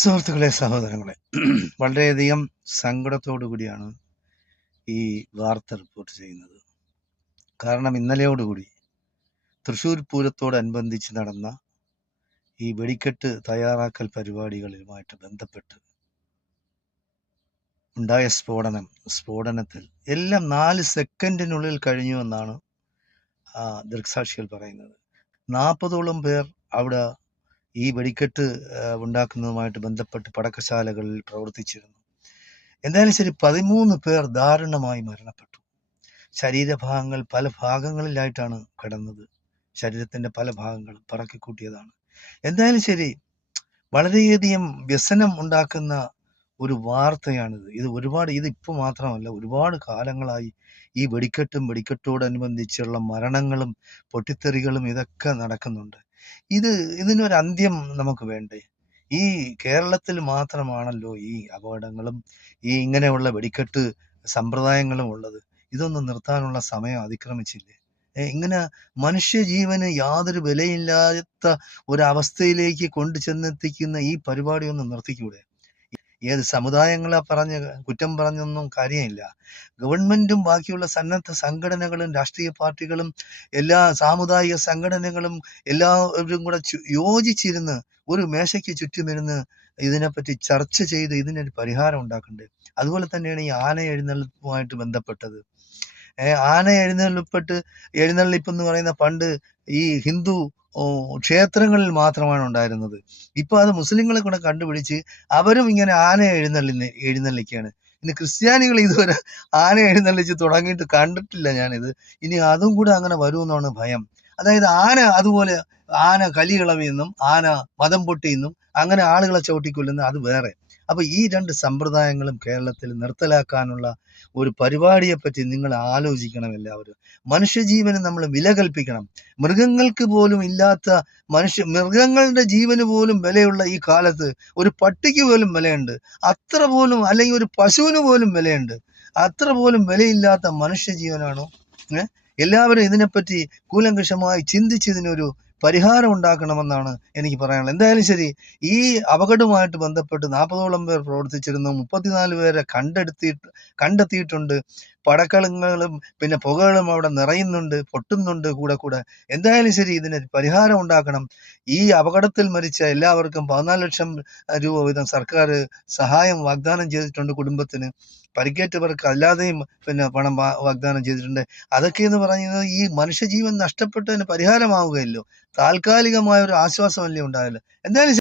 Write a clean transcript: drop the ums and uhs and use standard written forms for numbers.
സുഹൃത്തുക്കളെ, സഹോദരങ്ങളെ, വളരെയധികം സങ്കടത്തോടു കൂടിയാണ് ഈ വാർത്ത റിപ്പോർട്ട് ചെയ്യുന്നത്. കാരണം ഇന്നലെയോടുകൂടി തൃശ്ശൂർ പൂരത്തോടനുബന്ധിച്ച് നടന്ന ഈ വെടിക്കെട്ട് തയ്യാറാക്കൽ പരിപാടികളുമായിട്ട് ബന്ധപ്പെട്ട് ഉണ്ടായ സ്ഫോടനത്തിൽ എല്ലാം 4 സെക്കൻഡിനുള്ളിൽ കഴിഞ്ഞുവെന്നാണ് ദൃക്സാക്ഷികൾ പറയുന്നത്. 40ഓളം പേർ അവിടെ ഈ വെടിക്കെട്ട് ഉണ്ടാക്കുന്നതുമായിട്ട് ബന്ധപ്പെട്ട് പടക്കശാലകളിൽ പ്രവർത്തിച്ചിരുന്നു. എന്തായാലും ശരി, 13 പേർ ദാരുണമായി മരണപ്പെട്ടു. ശരീരഭാഗങ്ങൾ പല ഭാഗങ്ങളിലായിട്ടാണ് കിടന്നത്. ശരീരത്തിന്റെ പല ഭാഗങ്ങളും പറക്കിക്കൂട്ടിയതാണ്. എന്തായാലും ശരി, വളരെയധികം വ്യസനം ഉണ്ടാക്കുന്ന ഒരു വാർത്തയാണിത്. ഇത് ഇപ്പോൾ മാത്രമല്ല, ഒരുപാട് കാലങ്ങളായി ഈ വെടിക്കെട്ടോടനുബന്ധിച്ചുള്ള മരണങ്ങളും പൊട്ടിത്തെറികളും ഇതൊക്കെ നടക്കുന്നുണ്ട്. ഇതിനൊരു അന്ത്യം നമുക്ക് വേണ്ടേ? ഈ കേരളത്തിൽ മാത്രമാണല്ലോ ഈ അപകടങ്ങളും ഈ ഇങ്ങനെയുള്ള വെടിക്കെട്ട് സമ്പ്രദായങ്ങളും ഉള്ളത്. ഇതൊന്നും നിർത്താനുള്ള സമയം അതിക്രമിച്ചില്ലേ? ഇങ്ങനെ മനുഷ്യജീവന് യാതൊരു വിലയില്ലാത്ത ഒരവസ്ഥയിലേക്ക് കൊണ്ടു ചെന്നെത്തിക്കുന്ന ഈ പരിപാടി ഒന്ന് നിർത്തിക്കൂടെ? ഏത് സമുദായങ്ങളെ കുറ്റം പറഞ്ഞൊന്നും കാര്യമില്ല. ഗവൺമെന്റും ബാക്കിയുള്ള സന്നദ്ധ സംഘടനകളും രാഷ്ട്രീയ പാർട്ടികളും എല്ലാ സാമുദായിക സംഘടനകളും എല്ലാവരും കൂടെ യോജിച്ചിരുന്ന് ഒരു മേശയ്ക്ക് ചുറ്റുമിരുന്ന് ഇതിനെപ്പറ്റി ചർച്ച ചെയ്ത് ഇതിനൊരു പരിഹാരം ഉണ്ടാക്കണ്ടേ? അതുപോലെ തന്നെയാണ് ഈ ആന എഴുന്നള്ളിപ്പുമായിട്ട് ബന്ധപ്പെട്ടത്. ആന എഴുന്നള്ളിപ്പ് എന്ന് പറയുന്ന പണ്ട് ഈ ഹിന്ദു ക്ഷേത്രങ്ങളിൽ മാത്രമാണ് ഉണ്ടായിരുന്നത്. ഇപ്പൊ അത് മുസ്ലിങ്ങളെ കൂടെ കണ്ടുപിടിച്ച് അവരും ഇങ്ങനെ ആന എഴുന്നള്ളിക്കുകയാണ്. ഇനി ക്രിസ്ത്യാനികൾ ഇതുവരെ ആന എഴുന്നള്ളിച്ച് തുടങ്ങിയിട്ട് കണ്ടിട്ടില്ല ഞാനിത്. ഇനി അതും കൂടെ അങ്ങനെ വരുമെന്നാണ് ഭയം. അതായത് ആന കലിയിളവിയെന്നും ആന മതം പൊട്ടിയെന്നും അങ്ങനെ ആളുകളെ ചവിട്ടിക്കൊല്ലുന്ന അത് വേറെ. അപ്പൊ ഈ 2 സമ്പ്രദായങ്ങളും കേരളത്തിൽ നിർത്തലാക്കാനുള്ള ഒരു പരിപാടിയെപ്പറ്റി നിങ്ങൾ ആലോചിക്കണം എല്ലാവരും. മനുഷ്യജീവന് നമ്മൾ വില കൽപ്പിക്കണം. മൃഗങ്ങൾക്ക് പോലും ഇല്ലാത്ത മൃഗങ്ങളുടെ ജീവന് പോലും വിലയുള്ള ഈ കാലത്ത് ഒരു പട്ടിക്ക് പോലും വിലയുണ്ട്. അത്ര പോലും, അല്ലെങ്കിൽ ഒരു പശുവിന് പോലും വിലയുണ്ട്. അത്ര പോലും വിലയില്ലാത്ത മനുഷ്യജീവനാണോ? എല്ലാവരും ഇതിനെപ്പറ്റി കൂലങ്കഷമായി ചിന്തിച്ച് ഇതിനൊരു പരിഹാരം ഉണ്ടാക്കണമെന്നാണ് എനിക്ക് പറയാനുള്ളത്. എന്തായാലും ശരി, ഈ അപകടവുമായിട്ട് ബന്ധപ്പെട്ട് 40ഓളം പേർ പ്രവർത്തിച്ചിരുന്നു. 34 പേരെ കണ്ടെത്തിയിട്ടുണ്ട്. പടക്കളങ്ങളും പിന്നെ പുകകളും അവിടെ നിറയുന്നുണ്ട്, പൊട്ടുന്നുണ്ട് കൂടെ. എന്തായാലും ശരി, ഇതിനൊരു പരിഹാരം ഉണ്ടാക്കണം. ഈ അപകടത്തിൽ മരിച്ച എല്ലാവർക്കും 14 ലക്ഷം രൂപ വീതം സർക്കാർ സഹായം വാഗ്ദാനം ചെയ്തിട്ടുണ്ട്. കുടുംബത്തിന് പരിക്കേറ്റവർക്ക് അല്ലാതെയും പിന്നെ പണം വാഗ്ദാനം ചെയ്തിട്ടുണ്ട്. അതൊക്കെ എന്ന് പറയുന്നത് ഈ മനുഷ്യജീവൻ നഷ്ടപ്പെട്ടതിന് പരിഹാരമാവുകയല്ലോ, താൽക്കാലികമായ ഒരു ആശ്വാസമല്ലേ ഉണ്ടായല്ലോ. എന്തായാലും